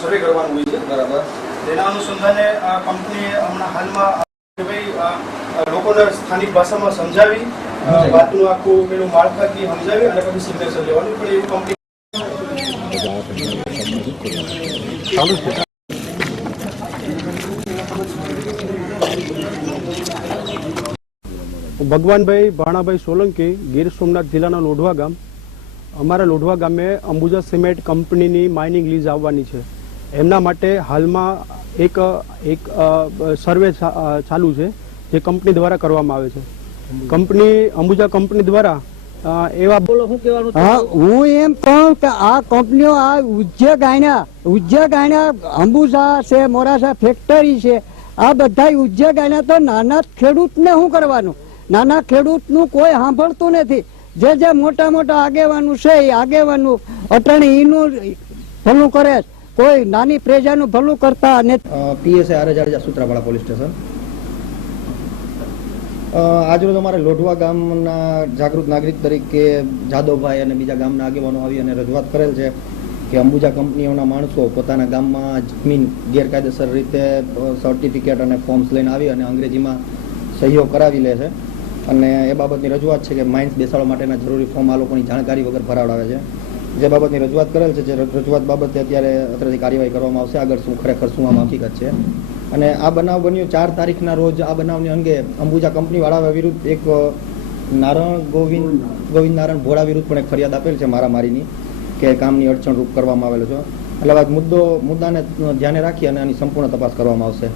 સર્વે કરવાનું હોય છે. બરાબર. તેના અનુસંધાને આ કંપની હમણાં હાલમાં લોકોને સ્થાનિક ભાષામાં સમજાવી વાતનું આખું પેલું માળખાકીય સમજાવી અને પછી સિગ્નેચર લેવાનું. પણ એવું કંપની ભગવાનભાઈ ભાણાભાઈ સોલંકી, ગીર સોમનાથ જિલ્લાના લોઢવા ગામ. અમારા લોઢવા ગામે અંબુજા સિમેન્ટ કંપનીની માઇનિંગ લીઝ આવવાની છે. એમના માટે હાલમાં એક સર્વે ચાલુ છે જે કંપની દ્વારા કરવામાં આવે છે. અંબુજા કંપની દ્વારા એવા હું એમ કહું કે આ કંપનીઓ આ ઉદ્યોગ આણ્યા અંબુજા છે, મોરાસા ફેક્ટરી છે, આ બધા ઉદ્યોગ આણ્યા તો નાના ખેડૂતને શું કરવાનું? નાના ખેડૂતનું કોઈ સાંભળતું નથી. જે મોટા મોટા આગેવાનું છે એ આગેવાનું અટણી એનું ભલું કરે, કોઈ નાની પ્રજાનું ભલું કરતા નથી. PSI R Jadeja, Sutrapada police station. આજરોજ અમારે લોઢવા ગામના જાગૃત નાગરિક તરીકે જાદવભાઈ અને બીજા ગામના આગેવાનો આવી અને રજૂઆત કરેલ છે કે અંબુજા કંપનીઓના માણસો પોતાના ગામમાં જમીન ગેરકાયદેસર રીતે સર્ટિફિકેટ અને ફોર્મ્સ લઈને આવી અને અંગ્રેજીમાં સહીઓ કરાવી લે છે. અને એ બાબતની રજૂઆત છે કે માઇન્સ બેસાડવા માટેના જરૂરી ફોર્મ આ લોકોની જાણકારી વગર ભરાવડાવે છે. જે બાબતની રજૂઆત કરેલ છે, જે રજૂઆત બાબતે અત્યારેથી કાર્યવાહી કરવામાં આવશે. આગળ શું ખરેખર શું આમ હકીકત છે. અને આ બનાવ બન્યો 4 તારીખના રોજ. આ બનાવની અંગે અંબુજા કંપનીવાળા વિરુદ્ધ એક ગોવિંદ નારાયણ ભોળા વિરુદ્ધ પણ એક ફરિયાદ આપેલ છે મારામારીની, કે કામની અડચણરૂપ કરવામાં આવેલો છે. એટલે મુદ્દાને ધ્યાને રાખી અને આની સંપૂર્ણ તપાસ કરવામાં આવશે.